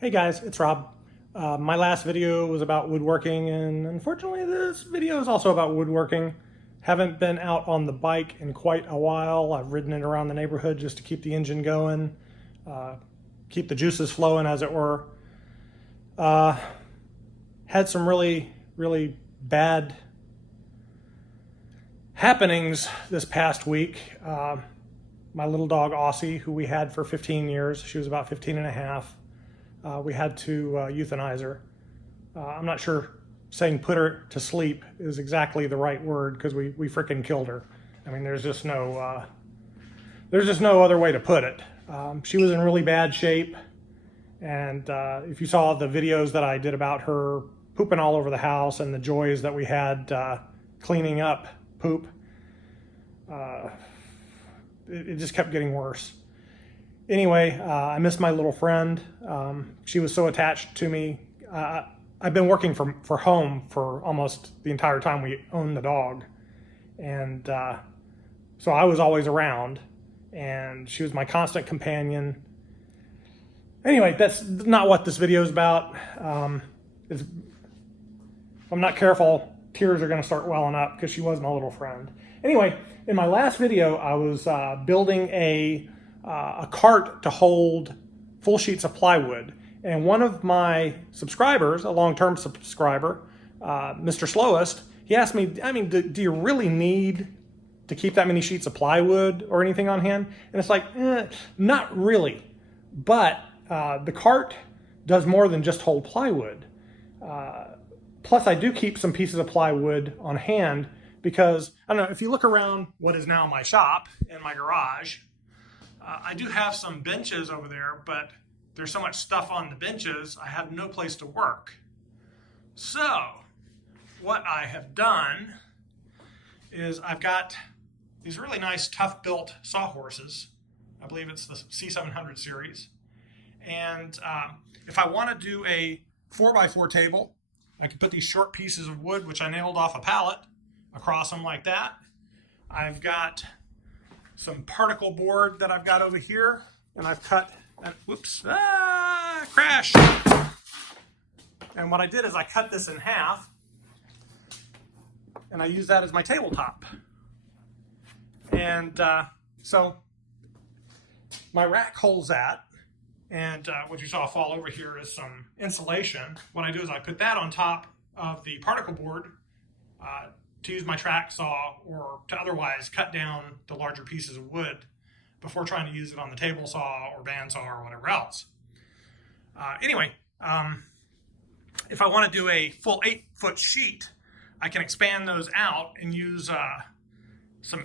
Hey guys, it's Rob. My last video was about woodworking, and unfortunately this video is also about woodworking. Haven't been out on the bike in quite a while. I've ridden it around the neighborhood just to keep the engine going, keep the juices flowing as it were. Had some really bad happenings this past week. My little dog Aussie, who we had for 15 years, she was about 15 and a half. We had to euthanize her. I'm not sure saying put her to sleep is exactly the right word because we freaking killed her. I mean, there's just no other way to put it. She was in really bad shape, and if you saw the videos that I did about her pooping all over the house and the joys that we had cleaning up poop, it just kept getting worse. Anyway, I miss my little friend. She was so attached to me. I've been working for home for almost the entire time we owned the dog. And so I was always around, and she was my constant companion. Anyway, that's not what this video is about. If I'm not careful, tears are going to start welling up because she was my little friend. Anyway, in my last video, I was building a cart to hold full sheets of plywood. And one of my subscribers, a long-term subscriber, Mr. Slowest, he asked me, I mean, do you really need to keep that many sheets of plywood or anything on hand? And it's like, not really. But the cart does more than just hold plywood. Plus, I do keep some pieces of plywood on hand because, I don't know, if you look around what is now my shop and my garage, I do have some benches over there, but there's so much stuff on the benches, I have no place to work. So, what I have done is I've got these really nice tough-built sawhorses. I believe it's the C700 series. And if I want to do a 4x4 table, I can put these short pieces of wood, which I nailed off a pallet, across them like that. I've got some particle board that I've got over here, and I've cut, whoops, crash. And what I did is I cut this in half, and I use that as my tabletop. And so my rack holds that, and what you saw fall over here is some insulation. What I do is I put that on top of the particle board to use my track saw or to otherwise cut down the larger pieces of wood before trying to use it on the table saw or bandsaw or whatever else. Anyway, if I want to do a full 8-foot sheet, I can expand those out and use some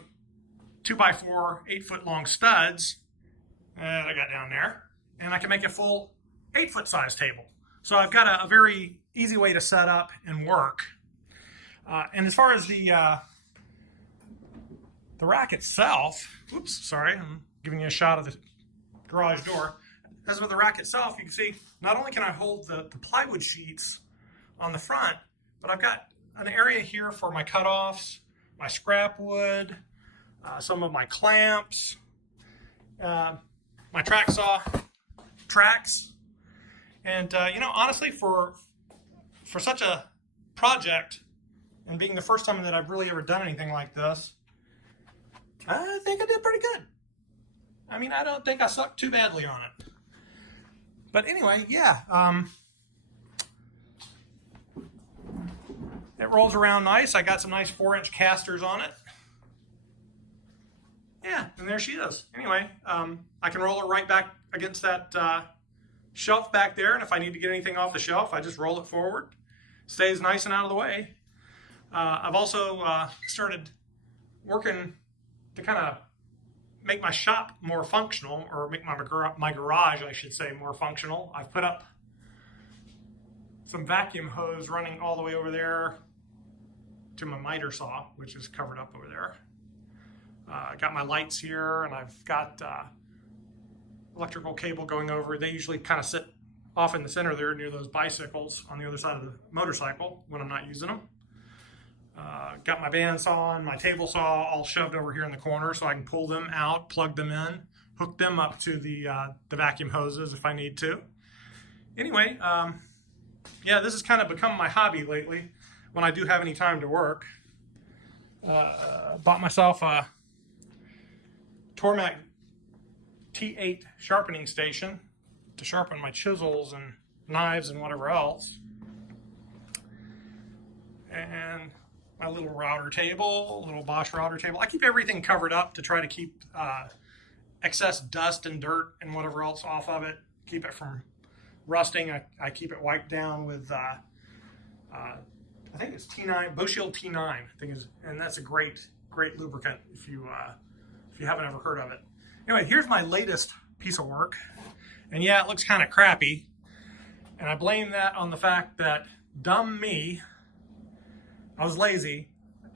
2x4 8-foot long studs that I got down there, and I can make a full 8-foot size table. So I've got a very easy way to set up and work. And as far as the rack itself, oops, sorry, I'm giving you a shot of the garage door. As with the rack itself, you can see not only can I hold the plywood sheets on the front, but I've got an area here for my cutoffs, my scrap wood, some of my clamps, my track saw tracks. And, you know, honestly, for such a project, and being the first time that I've really ever done anything like this, I think I did pretty good. I mean, I don't think I sucked too badly on it. But anyway, yeah. It rolls around nice. I got some nice 4-inch casters on it. Yeah, and there she is. Anyway, I can roll her right back against that shelf back there, and if I need to get anything off the shelf, I just roll it forward. Stays nice and out of the way. I've also started working to kind of make my shop more functional, or make my garage, I should say, more functional. I've put up some vacuum hose running all the way over there to my miter saw, which is covered up over there. I got my lights here, and I've got electrical cable going over. They usually kind of sit off in the center there near those bicycles on the other side of the motorcycle when I'm not using them. Got my bandsaw and my table saw all shoved over here in the corner so I can pull them out, plug them in, hook them up to the vacuum hoses if I need to. Anyway, yeah, this has kind of become my hobby lately when I do have any time to work. Bought myself a Tormek T8 sharpening station to sharpen my chisels and knives and whatever else. And my little router table, little Bosch router table. I keep everything covered up to try to keep excess dust and dirt and whatever else off of it. Keep it from rusting. I keep it wiped down with I think it's T9, Bushield T9. I think is, and that's a great lubricant if you haven't ever heard of it. Anyway, here's my latest piece of work, and yeah, it looks kind of crappy, and I blame that on the fact that dumb me, I was lazy.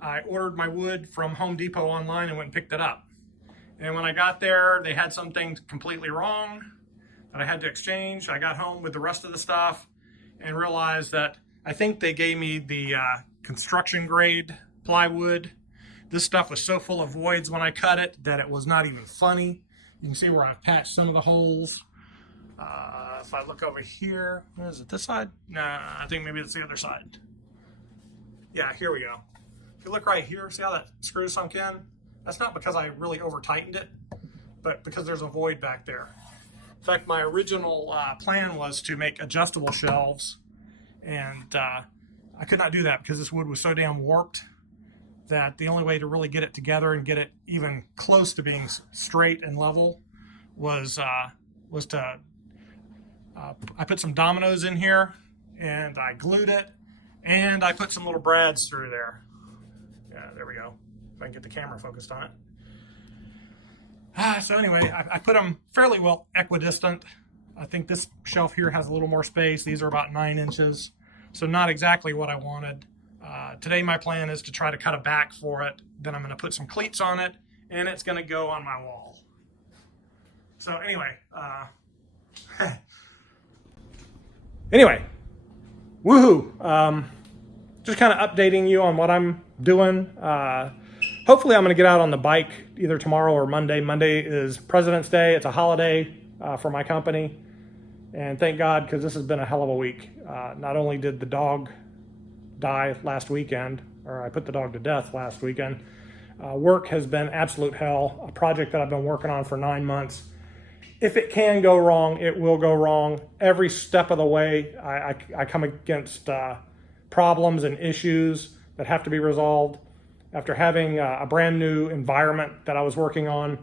I ordered my wood from Home Depot online and went and picked it up. And when I got there, they had some things completely wrong that I had to exchange. I got home with the rest of the stuff and realized that I think they gave me the construction grade plywood. This stuff was so full of voids when I cut it that it was not even funny. You can see where I've patched some of the holes. If I look over here, is it this side? Nah, I think maybe it's the other side. Yeah, here we go. If you look right here, see how that screw sunk in? That's not because I really over tightened it, but because there's a void back there. In fact, my original plan was to make adjustable shelves, and I could not do that because this wood was so damn warped that the only way to really get it together and get it even close to being straight and level was to I put some dominoes in here and I glued it, and I put some little brads through there. Yeah, there we go. If I can get the camera focused on it. So anyway, I put them fairly well equidistant. I think this shelf here has a little more space. These are about 9 inches, so not exactly what I wanted. Today my plan is to try to cut a back for it. Then I'm going to put some cleats on it, and it's going to go on my wall. So anyway, woohoo! Just kind of updating you on what I'm doing. Hopefully I'm going to get out on the bike either tomorrow or Monday. Monday is President's Day. It's a holiday for my company. And thank God, because this has been a hell of a week. Not only did the dog die last weekend, or I put the dog to death last weekend, work has been absolute hell. A project that I've been working on for 9 months. If it can go wrong, it will go wrong. Every step of the way, I come against problems and issues that have to be resolved. After having a brand new environment that I was working on,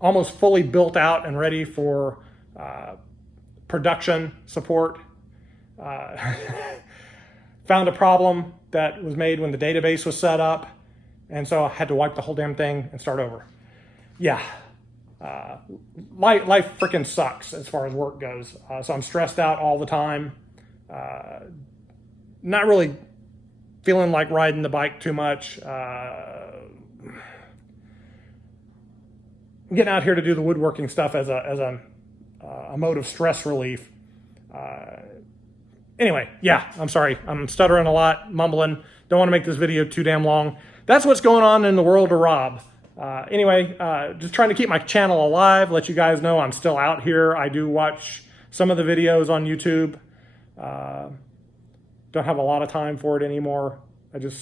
almost fully built out and ready for production support, found a problem that was made when the database was set up, and so I had to wipe the whole damn thing and start over. Yeah, life freaking sucks as far as work goes. So I'm stressed out all the time. Not really feeling like riding the bike too much. Getting out here to do the woodworking stuff as a mode of stress relief. Anyway, yeah, I'm sorry. I'm stuttering a lot, mumbling. Don't want to make this video too damn long. That's what's going on in the world of Rob. Anyway, just trying to keep my channel alive, let you guys know I'm still out here. I do watch some of the videos on YouTube. Don't have a lot of time for it anymore. I don't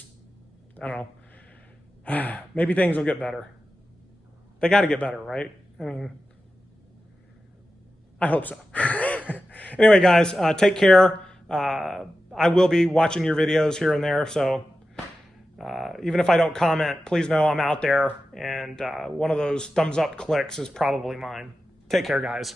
know. Maybe things will get better. They got to get better, right? I mean, I hope so. Anyway, guys, take care. I will be watching your videos here and there, so even if I don't comment, please know I'm out there, and one of those thumbs up clicks is probably mine. Take care, guys.